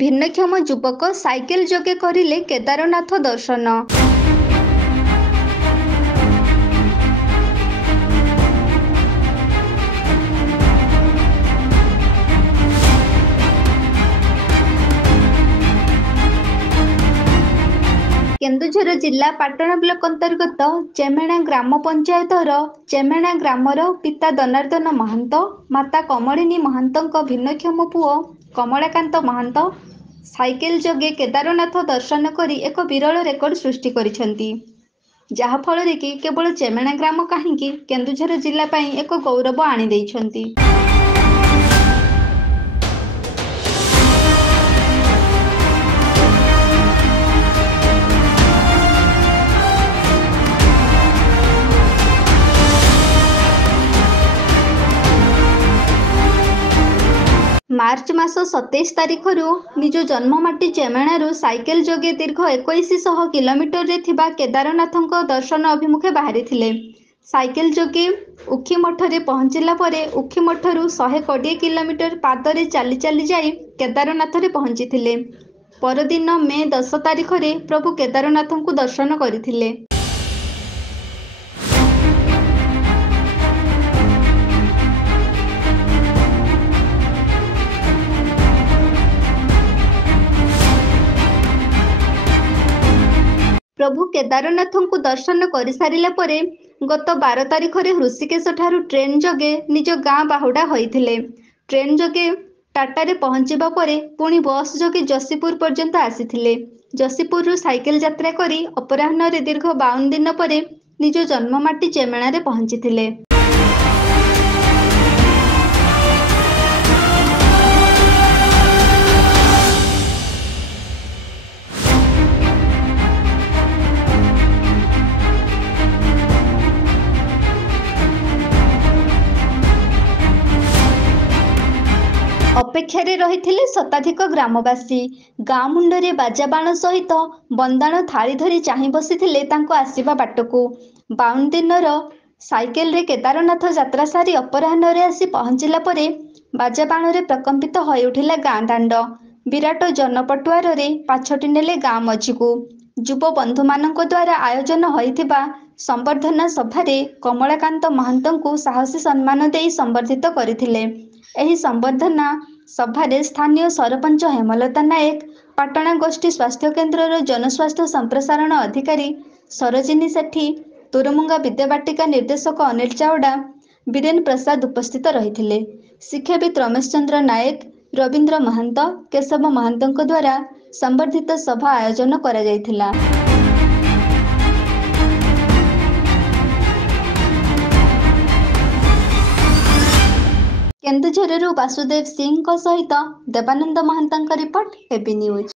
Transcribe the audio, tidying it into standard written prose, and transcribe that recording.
ଭିନ୍ନକ୍ଷମ ଯୁବକ ସାଇକେଲ ଯୋଗେ କରିଲେ କେଦାରନାଥ ଦର୍ଶନ। କେନ୍ଦୁଝର ଜିଲ୍ଲା ପାଟଣା ବ୍ଲକ ଅନ୍ତର୍ଗତ ଚେମେଣା ଗ୍ରାମ ପଞ୍ଚାୟତର ଚେମେଣା ଗ୍ରାମର ପିତା ଦନାର୍ଦନ ମହାନ୍ତ, ମାତା କମଳିନୀ ମହାନ୍ତଙ୍କ ଭିନ୍ନକ୍ଷମ ପୁଅ କମଳାକାନ୍ତ ମହାନ୍ତ ସାଇକେଲ ଯୋଗେ କେଦାରନାଥ ଦର୍ଶନ କରି ଏକ ବିରଳ ରେକର୍ଡ ସୃଷ୍ଟି କରିଛନ୍ତି। ଯାହାଫଳରେ କି କେବଳ ଚେମେଣା ଗ୍ରାମ କାହିଁକି କେନ୍ଦୁଝର ଜିଲ୍ଲା ପାଇଁ ଏକ ଗୌରବ ଆଣିଦେଇଛନ୍ତି। ମାର୍ଚ୍ଚ ମାସ 27 ତାରିଖରୁ ନିଜ ଜନ୍ମମାଟି ଚେମେଣାରୁ ସାଇକେଲ ଯୋଗେ ଦୀର୍ଘ 2100 କିଲୋମିଟରରେ ଥିବା କେଦାରନାଥଙ୍କ ଦର୍ଶନ ଅଭିମୁଖେ ବାହାରିଥିଲେ। ସାଇକେଲ ଯୋଗେ ଉଖିମଠରେ ପହଞ୍ଚିଲା ପରେ ଉଖିମଠରୁ 120 କିଲୋମିଟର ପାଦରେ ଚାଲି ଚାଲି ଯାଇ କେଦାରନାଥରେ ପହଞ୍ଚିଥିଲେ। ପରଦିନ ମେ 10 ତାରିଖରେ ପ୍ରଭୁ କେଦାରନାଥଙ୍କୁ ଦର୍ଶନ କରିଥିଲେ। ପ୍ରଭୁ କେଦାରନାଥଙ୍କୁ ଦର୍ଶନ କରିସାରିଲା ପରେ ଗତ 12 ତାରିଖରେ ହୃଷିକେଶ ଠାରୁ ଟ୍ରେନ୍ ଯୋଗେ ନିଜ ଗାଁ ବାହୁଡ଼ା ହୋଇଥିଲେ। ଟ୍ରେନ୍ ଯୋଗେ ଟାଟାରେ ପହଞ୍ଚିବା ପରେ ପୁଣି ବସ୍ ଯୋଗେ ଯଶୀପୁର ପର୍ଯ୍ୟନ୍ତ ଆସିଥିଲେ। ଯଶୀପୁରରୁ ସାଇକେଲ ଯାତ୍ରା କରି ଅପରାହ୍ନରେ ଦୀର୍ଘ 52 ଦିନ ପରେ ନିଜ ଜନ୍ମମାଟି ଚେମେଣାରେ ପହଞ୍ଚିଥିଲେ। ଅପେକ୍ଷାରେ ରହିଥିଲେ ଶତାଧିକ ଗ୍ରାମବାସୀ। ଗାଁ ମୁଣ୍ଡରେ ବାଜାବାଣ ସହିତ ବନ୍ଦାଣ ଥାଳି ଧରି ଚାହିଁ ବସିଥିଲେ ତାଙ୍କ ଆସିବା ବାଟକୁ। 52 ଦିନର ସାଇକେଲରେ କେଦାରନାଥ ଯାତ୍ରା ସାରି ଅପରାହ୍ନରେ ଆସି ପହଞ୍ଚିଲା ପରେ ବାଜାବାଣରେ ପ୍ରକମ୍ପିତ ହୋଇଉଠିଲା ଗାଁ ଦାଣ୍ଡ। ବିରାଟ ଜନପଟୁଆରରେ ପାଛୋଟି ନେଲେ ଗାଁ ମଝିକୁ। ଯୁବ ବନ୍ଧୁମାନଙ୍କ ଦ୍ୱାରା ଆୟୋଜନ ହୋଇଥିବା ସମ୍ବର୍ଦ୍ଧନା ସଭାରେ କମଳାକାନ୍ତ ମହାନ୍ତଙ୍କୁ ସାହସୀ ସମ୍ମାନ ଦେଇ ସମ୍ବର୍ଦ୍ଧିତ କରିଥିଲେ। ଏହି ସମ୍ବର୍ଦ୍ଧନା ସଭାରେ ସ୍ଥାନୀୟ ସରପଞ୍ଚ ହେମଲତା ନାୟକ, ପାଟଣା ଗୋଷ୍ଠୀ ସ୍ୱାସ୍ଥ୍ୟକେନ୍ଦ୍ରର ଜନସ୍ୱାସ୍ଥ୍ୟ ସମ୍ପ୍ରସାରଣ ଅଧିକାରୀ ସରୋଜିନୀ ସେଠୀ, ତୁରୁମୁଙ୍ଗା ବିଦ୍ୟାବାଟିକା ନିର୍ଦ୍ଦେଶକ ଅନିଲ ଚାଓଡା, ବୀରେନ ପ୍ରସାଦ ଉପସ୍ଥିତ ରହିଥିଲେ। ଶିକ୍ଷାବିତ୍ ରମେଶ ଚନ୍ଦ୍ର ନାୟକ, ରବୀନ୍ଦ୍ର ମହାନ୍ତ, କେଶବ ମହାନ୍ତଙ୍କ ଦ୍ୱାରା ସମ୍ବର୍ଦ୍ଧିତ ସଭା ଆୟୋଜନ କରାଯାଇଥିଲା। କେନ୍ଦୁଝରରୁ ବାସୁଦେବ ସିଂଙ୍କ ସହିତ ଦେବାନନ୍ଦ ମହାନ୍ତଙ୍କ ରିପୋର୍ଟ, ଏବି ନ୍ୟୁଜ।